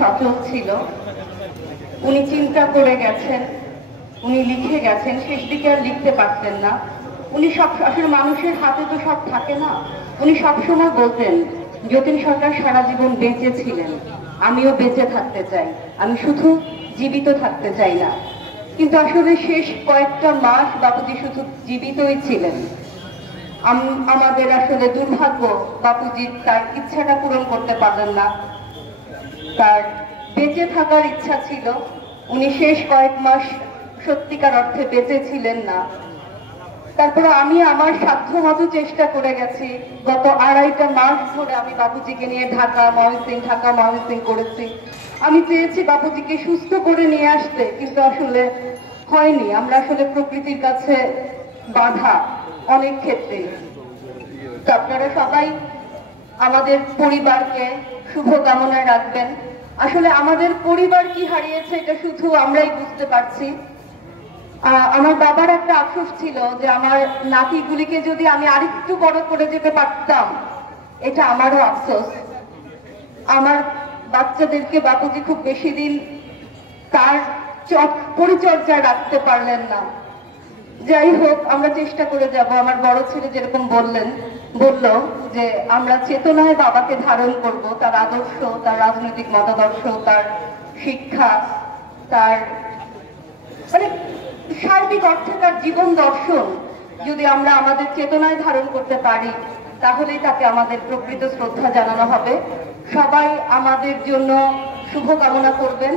সচল ছিল। উনি চিন্তা করে গেছেন, উনি লিখে গেছেন, শেষ দিকে আর লিখতে পারতেন না। উনি সব, আসলে মানুষের হাতে তো সব থাকে না। উনি সবসময় বলতেন, যতীন সরকার সারা জীবন বেঁচে ছিলেন, আমিও বেঁচে থাকতে চাই, আমি শুধু জীবিত থাকতে চাই না। কিন্তু আসলে শেষ কয়েকটা মাস বাপুজি শুধু জীবিতই ছিলেন। আমাদের আসলে দুর্ভাগ্য, বাপুজি তার ইচ্ছাটা পূরণ করতে পারলেন না। তার বেঁচে থাকার ইচ্ছা ছিল, উনি শেষ কয়েক মাস সত্যিকার অর্থে বেঁচে ছিলেন না। তারপরে আমি আমার সাধ্যমতো চেষ্টা করে গেছি। গত 2.5 মাস ধরে আমি বাপুজিকে নিয়ে ঢাকা ময়মনসিং করেছি। আমি চেয়েছি বাপুজিকে সুস্থ করে নিয়ে আসতে, কিন্তু আসলে হয়নি। আমরা আসলে প্রকৃতির কাছে বাধা অনেক ক্ষেত্রেই। তো আপনারা সবাই আমাদের পরিবারকে শুভকামনায় রাখবেন। আসলে আমাদের পরিবার কি হারিয়েছে এটা শুধু আমরাই বুঝতে পারছি। আমার বাবার একটা আফসোস ছিল যে আমার নাতিগুলিকে যদি আমি আরেকটু বড় করে যেতে পারতাম, এটা আমারও আফসোস। আমার বাচ্চাদেরকে বাপুজি খুব বেশি দিন তার পরিচর্যায় রাখতে পারলেন না। যাই হোক, আমরা চেষ্টা করে যাব। আমার বড় ছেলে যেরকম বলল যে আমরা চেতনায় বাবাকে ধারণ করব, তার আদর্শ, তার রাজনৈতিক মতাদর্শ, তার শিক্ষা, তার মানে সার্বিক অর্থে তার জীবন দর্শন যদি আমরা আমাদের চেতনায় ধারণ করতে পারি, তাহলেই তাকে আমাদের প্রকৃত শ্রদ্ধা জানানো হবে। সবাই আমাদের জন্য শুভকামনা করবেন।